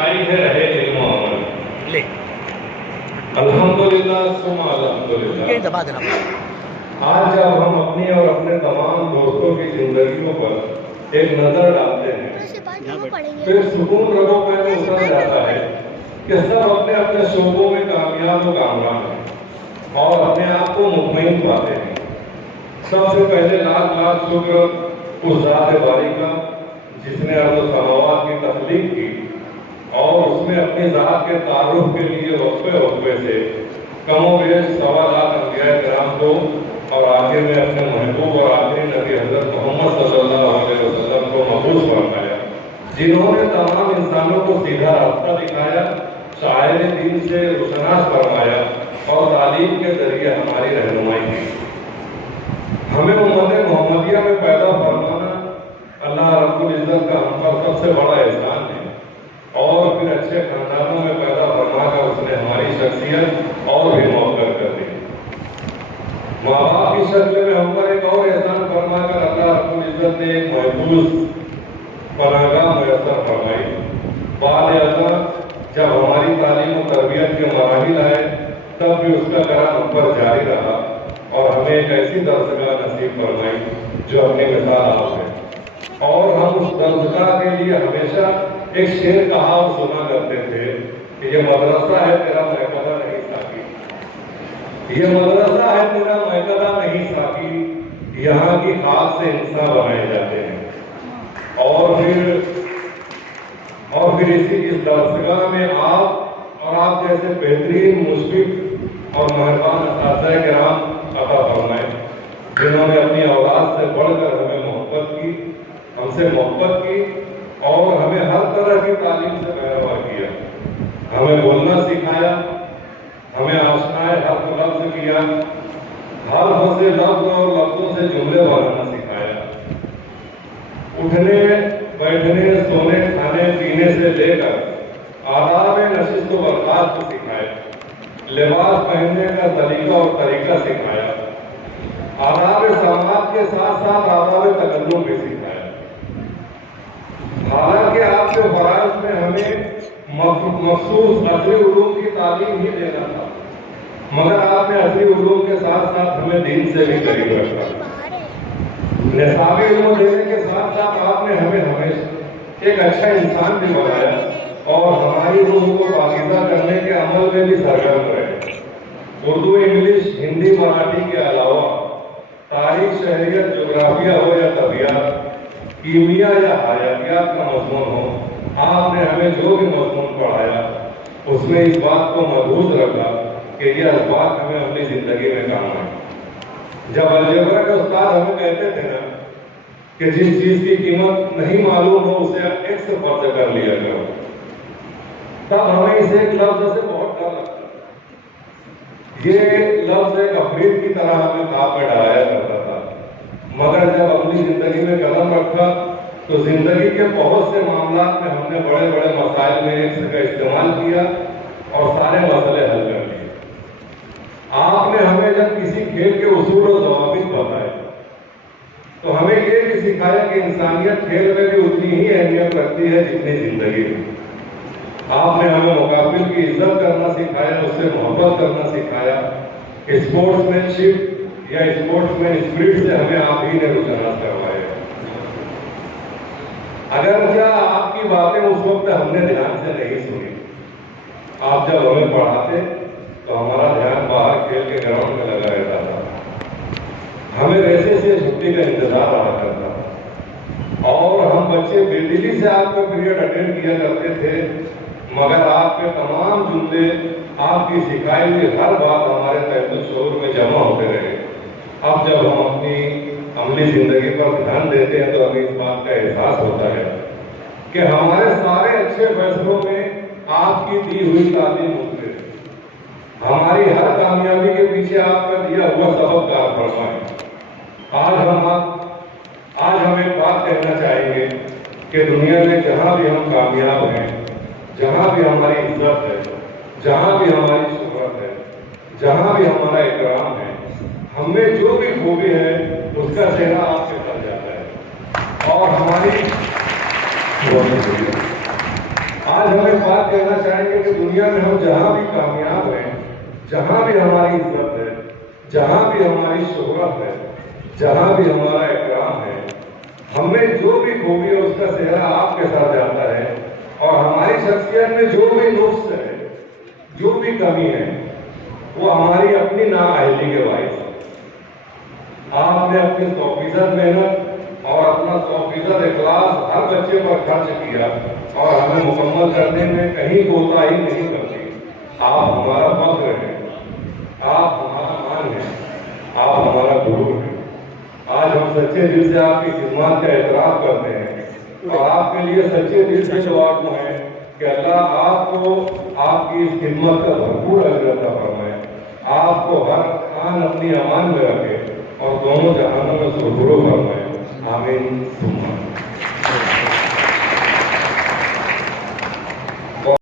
سکھائی ہے رہے علم و عمل۔ الحمدللہ ثم الحمدللہ۔ آج جب ہم اپنی اور اپنے تمام دوستوں کی زندگیوں پر ایک نظر ڈالتے ہیں پھر سکون رگوں پہ اتر جاتا ہے کہ سب اپنے اپنے شعبوں میں کامیاب و کامران ہیں اور اپنے آپ کو مطمئن پاتے ہیں۔ سب سے پہلے لاکھ لاکھ شکر اس ذات باری کا جس نے ارض و سماوات کی تخلیق کی اور اس میں اپنی ذات کے تعارف کے لیے وقفے وقفے سے کم و بیش 1.25 لاکھ انبیاء کرام کو اور آخر میں اپنے محبوب اور آخری نبی حضرت محمد صلی اللہ علیہ وسلم کو مبعوث فرمایا، جنہوں نے تمام انسانوں کو سیدھا راستہ دکھایا، شاعر دین سے روشناس فرمایا اور تعلیم کے ذریعے ہماری رہنمائی کی۔ ہمیں امت محمدیہ میں پیدا فرمانا اللہ رب العزت کا ہم پر سب سے بڑا احسان ہے، اور پھر اچھے خاندانوں میں پیدا فرما کر اس نے ہماری شخصیت اور بھی مؤثر کر دی۔ ماں باپ کی شکل میں ہم پر ایک اور احسان فرما کر اللہ رب العزت نے ایک محفوظ پناہگاہ میسر فرمائی۔ بعد ازاں جب ہماری تعلیم و تربیت کے مراحل آئے تب بھی اس کا کرم ہم پر جاری رہا اور ہمیں ایک ایسی درسگاہ نصیب فرمائی جو اپنی مثال آپ ہے، اور ہم اس درسگاہ کے لیے ہمیشہ ایک شعر کہا اور سنا کرتے تھے کہ یہ مدرسہ ہے تیرا مہکدہ نہیں ساقی، یہ مدرسہ ہے تیرا مہکدہ نہیں ساقی، یہاں کی خاک سے انسان بنائے جاتے ہیں۔ اور پھر اس درسگاہ میں آپ اور آپ جیسے بہترین مشفق اور مہربان اساتذہ کرام عطا فرمائے، جنہوں نے اپنی اولاد سے بڑھ کر ہمیں محبت کی، ہم سے محبت کی اور ہمیں ہر طرح کی تعلیم سے پیروار کیا، ہمیں بولنا سکھایا، ہمیں آشنائے حرف لفظ کیا، حرف سے لفظ اور لفظوں سے جملے بنانا سکھایا، اٹھنے بیٹھنے سونے کھانے پینے سے لے کر آداب نشست و برخاست سکھائے، لباس پہننے کا طریقہ اور طریقہ سکھایا، آداب سماعت کے ساتھ ساتھ آداب تکلم بھی سکھایا۔ حالانکہ آپ کے فرائض میں ہمیں مخصوص عصری علوم کی تعلیم ہی دینا تھا، مگر آپ نے عصری علوم کے ساتھ ساتھ ہمیں دین سے بھی قریب رکھا۔ نصابی علم دینے کے ساتھ ساتھ آپ نے ہمیں ہمیشہ ایک اچھا انسان بھی بنایا اور ہماری روح کو پاکیزہ کرنے کے عمل میں بھی سرگرم رہے۔ اردو انگلش ہندی مراٹھی کے علاوہ تاریخ شہریت جغرافیہ ہو یا طبیعت کیمیا یا حیاتیات کا مضمون ہو، آپ نے ہمیں جو بھی مضمون پڑھایا اس میں اس بات کو محفوظ رکھا کہ یہ اسباق ہمیں اپنی زندگی میں کام آئے۔ جب الجبرا کے استاد ہمیں کہتے تھے نا کہ جس چیز کی قیمت نہیں معلوم ہو اسے ایکس فرض کر لیا کرو، تب ہمیں اس ایک لفظ سے بہت ڈر لگتا تھا۔ یہ لفظ ایک افرید کی طرح ہمیں خواب میں ڈرایا کرتا تھا، مگر جب اپنی زندگی میں قدم رکھا تو زندگی کے بہت سے معاملات میں ہم نے بڑے بڑے مسائل میں ایکس کا استعمال کیا اور سارے مسئلے حل کر لیے۔ آپ نے ہمیں جب کسی کھیل کے اصول و ضوابط بتائے تو ہمیں یہ بھی سکھایا کہ انسانیت کھیل میں بھی اتنی ہی اہمیت رکھتی ہے جتنی زندگی میں۔ آپ نے ہمیں مقابل کی عزت کرنا سکھایا، اس سے محبت کرنا سکھایا، اسپورٹس مین شپ یا اسپورٹس مین اسپرٹ سے ہمیں آپ ہی نے روشناس کروائے۔ اگر کیا آپ کی باتیں اس وقت ہم نے دھیان سے نہیں سنی، آپ جب ہمیں پڑھاتے تو ہمارا دھیان باہر کھیل کے گراؤنڈ میں لگا رہتا تھا، ہمیں ریسے سے چھٹی کا انتظار رہا کرتا تھا، اور ہم بچے بے دلی سے آپ کا پیریڈ اٹینڈ کیا کرتے تھے، مگر آپ کے تمام جملے، آپ کی سکھائی ہوئی ہر بات ہمارے تحت شعور میں جمع ہوتے رہے۔ اب جب ہم اپنی عملی زندگی پر دھیان دیتے ہیں تو ہمیں اس بات کا احساس ہوتا ہے کہ ہمارے سارے اچھے فیصلوں میں آپ کی دی ہوئی تعلیم ہوتی ہے، ہماری ہر کامیابی کے پیچھے آپ کا دیا ہوا سبق کار فرما ہے۔ آج ہم ایک بات کہنا چاہیں گے کہ دنیا میں جہاں بھی ہم کامیاب ہیں، جہاں بھی ہماری عزت ہے، جہاں بھی ہماری شہرت ہے، جہاں بھی ہمارا اکرام ہے، ہم میں جو بھی خوبی ہے اس کا چہرہ آپ سے ڈر جاتا ہے، اور ہماری آج ہم ایک بات کہنا چاہیں گے کہ دنیا میں ہم جہاں بھی کامیاب ہیں، جہاں بھی ہماری عزت ہے، جہاں بھی ہماری شہرت ہے، جہاں بھی ہمارا اکرام ہے، ہمیں جو بھی خوبی ہے اس کا صحرا آپ کے ساتھ جاتا ہے، اور ہماری شخصیت میں جو بھی نقص ہے، جو بھی کمی ہے، وہ ہماری اپنی نااہلی کے باعث ہے۔ آپ نے اپنی 100% محنت اور اپنا 100% اخلاص ہر بچے پر خرچ کیا اور ہمیں مکمل کرنے میں کہیں کوتاہی نہیں کرتی۔ آپ ہمارا فخر ہیں، آپ ہمارا مان ہیں، آپ ہمارا غرور ہیں۔ آج ہم سچے دل سے آپ کی خدمات کا اعتراف کرتے ہیں اور آپ کے لیے سچے دل سے دعا کو ہے کہ اللہ آپ کو آپ کی اس خدمت کا بھرپور اجر عطا فرمائے، آپ کو ہر آن اپنی امان میں رکھے اور دونوں جہانوں میں سرفراز فرمائے۔ آمین ثم آمین۔